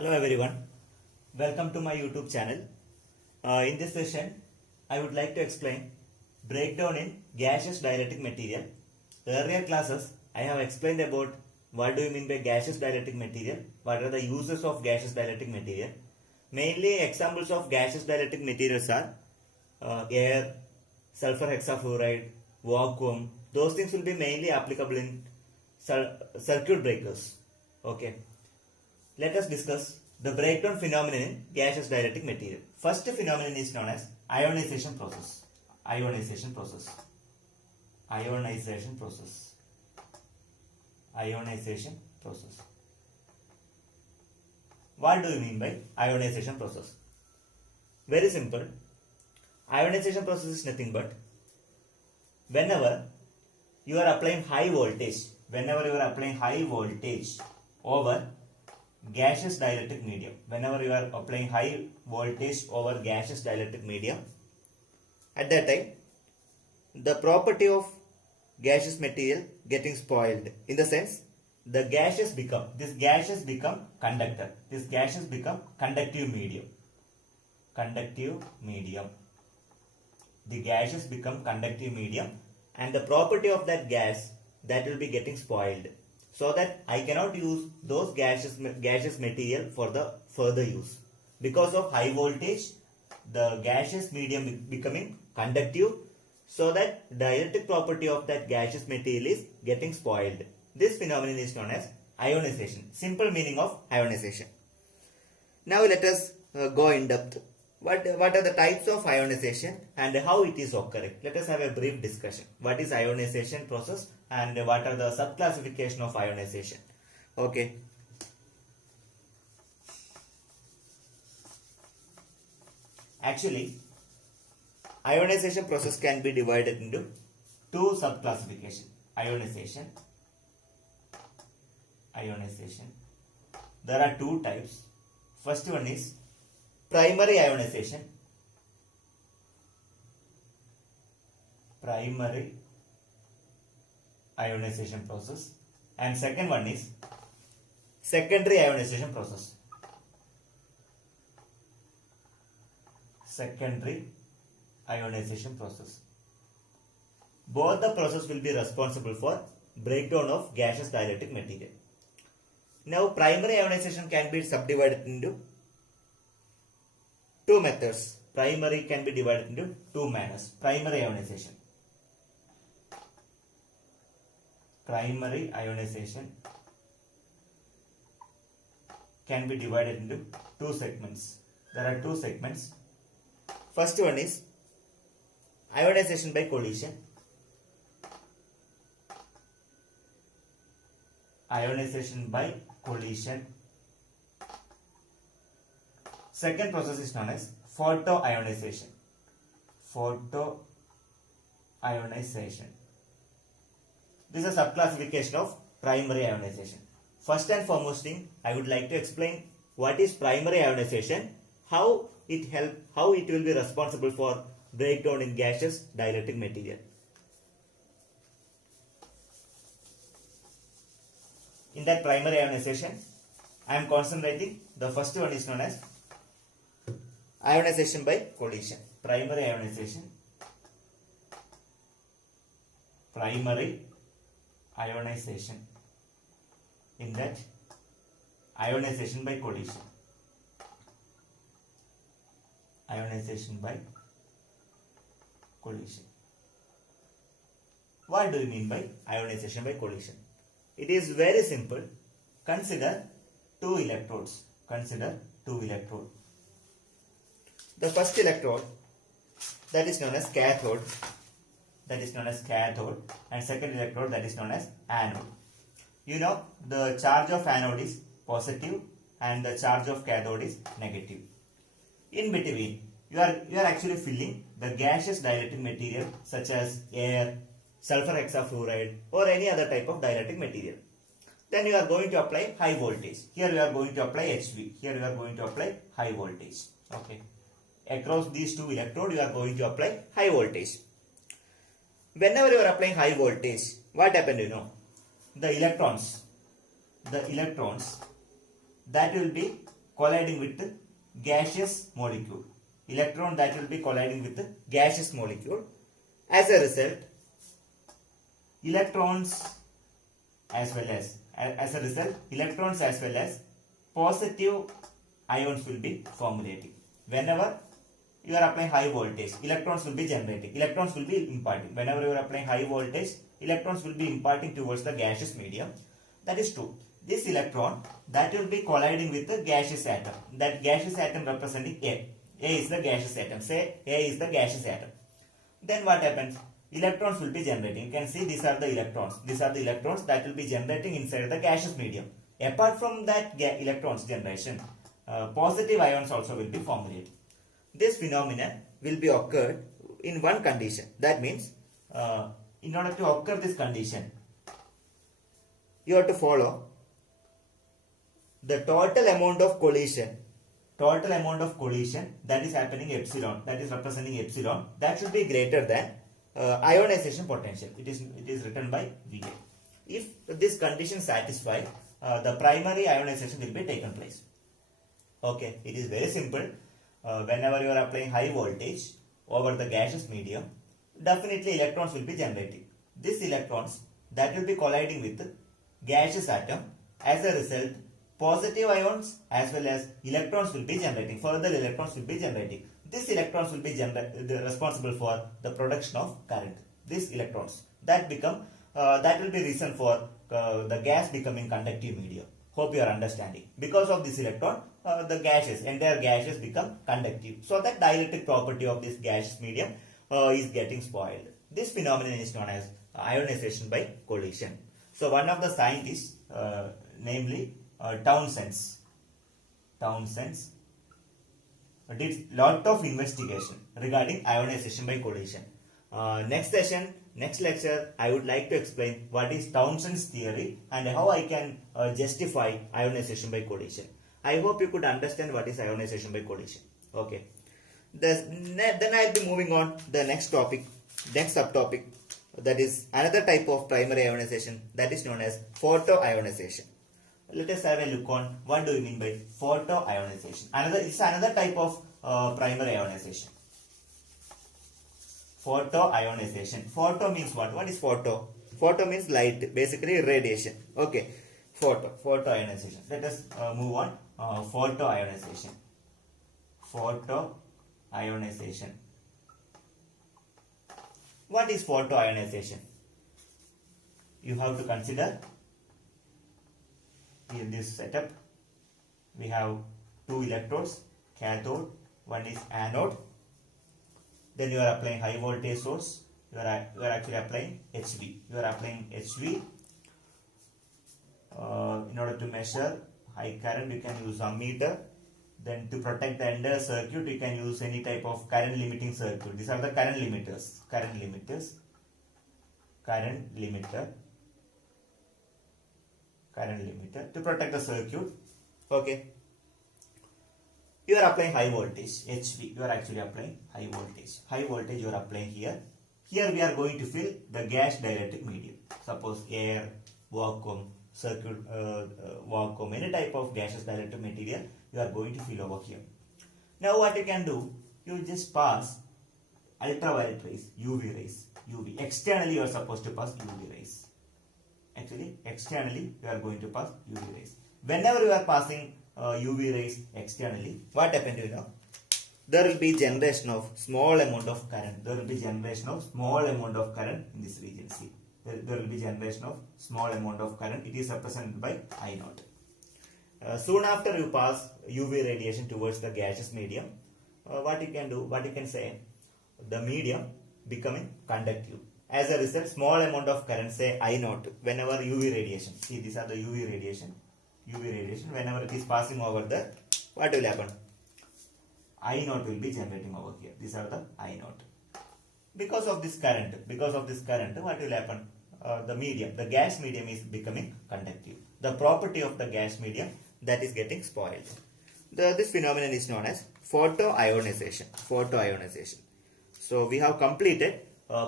Hello everyone, welcome to my YouTube channel. In this session, I would like to explain breakdown in gaseous dielectric material. Earlier classes, I have explained about what do you mean by gaseous dielectric material, what are the uses of gaseous dielectric material. Mainly examples of gaseous dielectric materials are air, sulfur hexafluoride, vacuum. Those things will be mainly applicable in circuit breakers. Okay. Let us discuss the breakdown phenomenon in gaseous dielectric material. First phenomenon is known as ionization process. Ionization process. Ionization process. Ionization process. What do you mean by ionization process? Very simple. Ionization process is nothing but whenever you are applying high voltage, over gaseous dielectric medium, whenever you are applying high voltage over gaseous dielectric medium, at that time the property of gaseous material getting spoiled, in the sense the gases become conductor, this gases become conductive medium, the gases become conductive medium, and the property of that gas that will be getting spoiled, so that I cannot use those gaseous material for the further use. Because of high voltage, the gaseous medium becoming conductive, so that dielectric property of that gaseous material is getting spoiled. This phenomenon is known as ionization. Simple meaning of ionization. Now let us go in depth. What are the types of ionization and how it is occurring? Let us have a brief discussion. What is ionization process and what are the subclassification of ionization? Okay. Actually, ionization process can be divided into two subclassification. Ionization. There are two types. First one is primary ionization. Primary ionization process. And second one is secondary ionization process. Secondary ionization process. Both the process will be responsible for breakdown of gaseous dielectric material. Now primary ionization can be subdivided into two methods. Primary can be divided into two manners. Primary ionization can be divided into two segments. There are two segments. First one is ionization by collision. Second process is known as photoionization. This is a subclassification of primary ionization. First and foremost thing, I would like to explain what is primary ionization, how it will be responsible for breakdown in gaseous dielectric material. In that primary ionization, I am concentrating. The first one is known as ionization by collision. Primary ionization. In that, ionization by collision. What do you mean by ionization by collision? It is very simple. Consider two electrodes. The first electrode, that is known as cathode, and second electrode, that is known as anode. You know, the charge of anode is positive and the charge of cathode is negative. In between, you are actually filling the gaseous dielectric material such as air, sulfur hexafluoride, or any other type of dielectric material. Then you are going to apply high voltage. Here you are going to apply HV. Here you are going to apply high voltage. Okay. Across these two electrodes, you are going to apply high voltage. Whenever you are applying high voltage, what happened, you know? The electrons that will be colliding with the gaseous molecule. Electron that will be colliding with the gaseous molecule. As a result, electrons as well as positive ions will be formulating. Whenever you are applying high voltage, electrons will be generating, electrons will be imparting. Whenever you are applying high voltage, electrons will be imparting towards the gaseous medium. That is true. This electron that will be colliding with the gaseous atom. That gaseous atom representing A. A is the gaseous atom. Say A is the gaseous atom. Then what happens? Electrons will be generating. You can see these are the electrons. These are the electrons that will be generating inside the gaseous medium. Apart from that electrons generation, positive ions also will be formulated. This phenomenon will be occurred in one condition. That means, in order to occur this condition, you have to follow the total amount of collision that is happening epsilon, that is representing epsilon, that should be greater than ionization potential. It is written by VA. If this condition satisfied, the primary ionization will be taken place. Okay, it is very simple. Whenever you are applying high voltage over the gaseous medium, definitely electrons will be generating. These electrons that will be colliding with the gaseous atom. As a result, positive ions as well as electrons will be generating. Further electrons will be generating. These electrons will be responsible for the production of current. These electrons that will be reason for the gas becoming conductive medium. Hope you are understanding. Because of this electron, the entire gases become conductive. So that dielectric property of this gaseous medium is getting spoiled. This phenomenon is known as ionization by collision. So one of the scientists, namely Townsend, did lot of investigation regarding ionization by collision. Next lecture, I would like to explain what is Townsend's theory and how I can justify ionization by collision. I hope you could understand what is ionization by collision. Okay. Then I will be moving on the next subtopic, that is another type of primary ionization, that is known as photoionization. Let us have a look on what do you mean by photoionization. It's another type of primary ionization. Photoionization. Photo means what? What is photo? Photo means light, basically radiation. Okay. Photoionization. Let us move on. Photoionization. Photoionization. What is photoionization? You have to consider in this setup we have two electrodes, cathode, one is anode. Then you are applying high voltage source. You are actually applying HV. You are applying HV. In order to measure high current, you can use ammeter. Then to protect the entire circuit, you can use any type of current limiting circuit. These are the current limiters. Current limiter to protect the circuit. Okay. You are applying high voltage, HV. You are actually applying high voltage. High voltage you are applying here. Here we are going to fill the gas dielectric medium. Suppose air, vacuum, vacuum, any type of gaseous dielectric material you are going to fill over here. Now what you can do, you just pass ultraviolet rays, UV rays. Externally you are supposed to pass UV rays. Actually, externally you are going to pass UV rays. Whenever you are passing UV rays externally, what happens do you know? There will be generation of small amount of current. There will be generation of small amount of current in this region. See, there will be generation of small amount of current. It is represented by I naught. Soon after you pass UV radiation towards the gaseous medium, what you can say, the medium becoming conductive. As a result, small amount of current, say I naught, whenever UV radiation, see these are the UV radiation, whenever it is passing over there, what will happen? I naught will be generating over here. These are the I naught. Because of this current, what will happen? The gas medium is becoming conductive. The property of the gas medium that is getting spoiled. This phenomenon is known as photoionization. So we have completed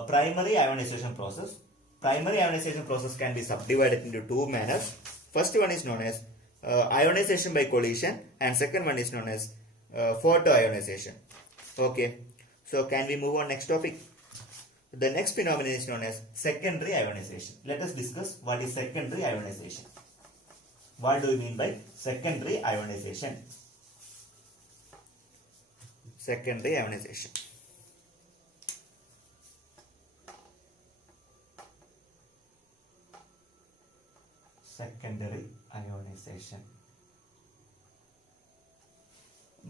primary ionization process. Primary ionization process can be subdivided into two manners. First one is known as ionization by collision, and second one is known as photoionization. Okay, so can we move on next topic? The next phenomenon is known as secondary ionization. Let us discuss what is secondary ionization. What do we mean by secondary ionization? Secondary ionization. Secondary ionization.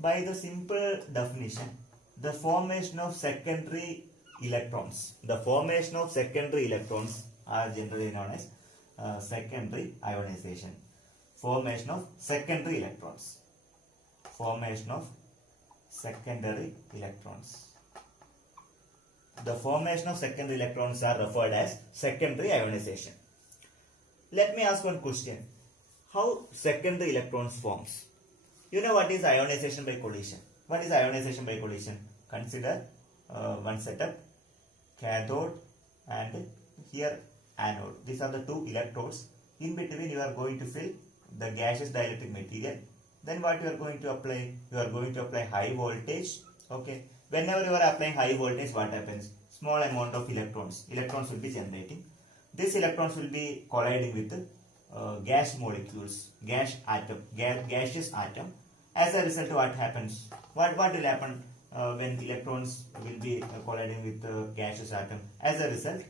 By the simple definition, the formation of secondary electrons. The formation of secondary electrons are generally known as secondary ionization. Formation of secondary electrons. Formation of secondary electrons. The formation of secondary electrons are referred as secondary ionization. Let me ask one question. How secondary electrons forms? You know what is ionization by collision? What is ionization by collision? Consider one setup, cathode and here anode. These are the two electrodes. In between you are going to fill the gaseous dielectric material. Then what you are going to apply? You are going to apply high voltage. Okay. Whenever you are applying high voltage, what happens? Small amount of electrons will be generating. These electrons will be colliding with gas molecules, gaseous atom. As a result, what happens? What will happen when electrons will be colliding with gaseous atom? As a result,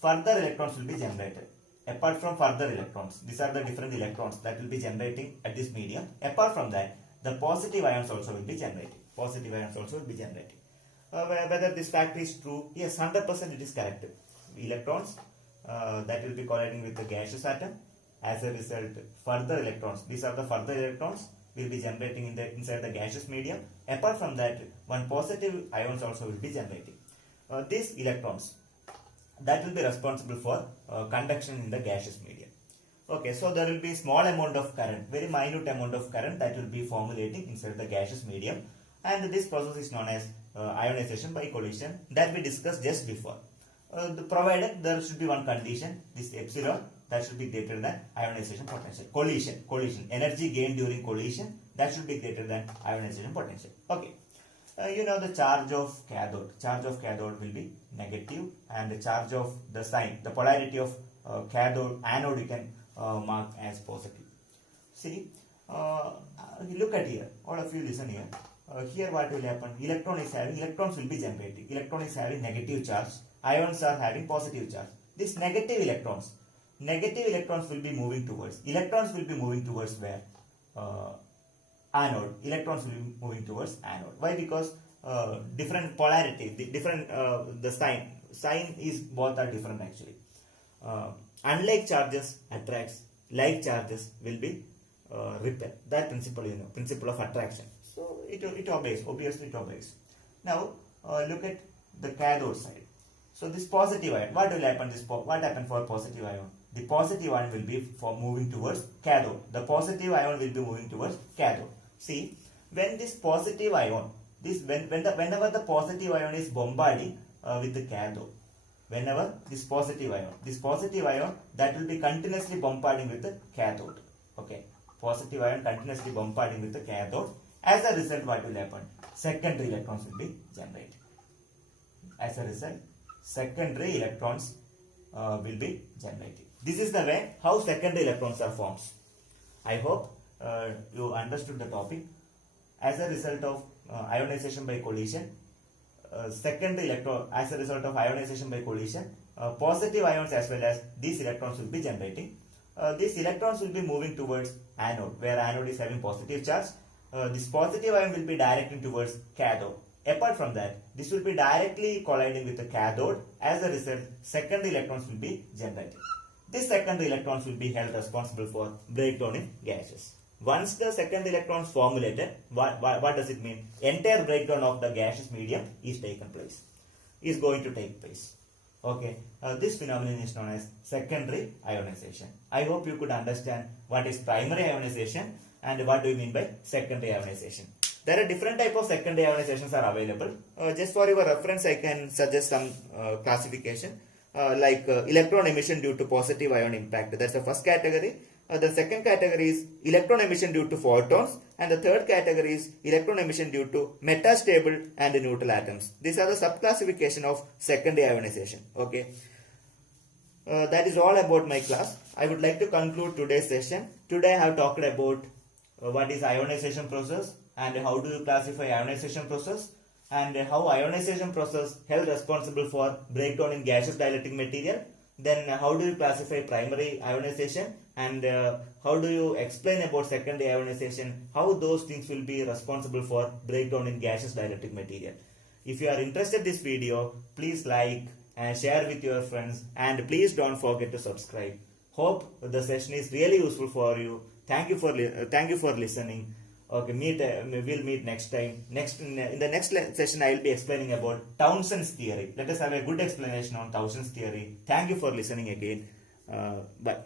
further electrons will be generated. Apart from further electrons, these are the different electrons that will be generating at this medium. Apart from that, the positive ions also will be generating. Positive ions also will be generating. Whether this fact is true, yes, 100% it is correct. Electrons that will be colliding with the gaseous atom. As a result, further electrons, these are the further electrons, will be generating inside the gaseous medium. Apart from that, one positive ions also will be generating. These electrons that will be responsible for conduction in the gaseous medium. Okay, so there will be small amount of current, very minute amount of current that will be formulating inside the gaseous medium, and this process is known as ionization by collision that we discussed just before. Provided there should be one condition, this epsilon that should be greater than ionization potential. Collision, energy gained during collision that should be greater than ionization potential. Okay, you know the charge of cathode. Charge of cathode will be negative, and the charge of the sign, the polarity of anode you can mark as positive. See, look at here. All of you listen here. Here what will happen? Electrons will be generating. Electron is having negative charge. Ions are having positive charge. These negative electrons will be moving towards. Electrons will be moving towards where? Anode. Electrons will be moving towards anode. Why? Because different polarity, the sign is both are different actually. Unlike charges attracts, like charges will be repel. That principle, you know, principle of attraction. So it obeys. Obviously it obeys. Now look at the cathode side. So this positive ion, what will happen? What happened for positive ion? The positive ion will be for moving towards cathode. The positive ion will be moving towards cathode. See, when this positive ion, whenever the positive ion is bombarding with the cathode, whenever this positive ion that will be continuously bombarding with the cathode. Okay, positive ion continuously bombarding with the cathode. As a result, what will happen? Secondary electrons will be generated. As a result, secondary electrons will be generated. This is the way how secondary electrons are formed. I hope you understood the topic. As a result of ionization by collision, as a result of ionization by collision, positive ions as well as these electrons will be generating. These electrons will be moving towards anode, where anode is having positive charge. This positive ion will be directing towards cathode. Apart from that, this will be directly colliding with the cathode. As a result, secondary electrons will be generated. These secondary electrons will be held responsible for breakdown in gases. Once the secondary electrons formulated, what does it mean? Entire breakdown of the gaseous medium is going to take place. Okay, this phenomenon is known as secondary ionization. I hope you could understand what is primary ionization and what do we mean by secondary ionization. There are different type of secondary ionizations are available. Just for your reference, I can suggest some classification like electron emission due to positive ion impact. That's the first category. The second category is electron emission due to photons, and the third category is electron emission due to metastable and neutral atoms. These are the subclassification of secondary ionization. Okay. That is all about my class. I would like to conclude today's session. Today I have talked about what is ionization process and how do you classify ionization process, and how ionization process held responsible for breakdown in gaseous dielectric material. Then how do you classify primary ionization, and how do you explain about secondary ionization, how those things will be responsible for breakdown in gaseous dielectric material. If you are interested in this video, please like and share with your friends, and please don't forget to subscribe. Hope the session is really useful for you. Thank you for listening. Okay, we'll meet next time. In the next session, I will be explaining about Townsend's theory. Let us have a good explanation on Townsend's theory. Thank you for listening again. Bye.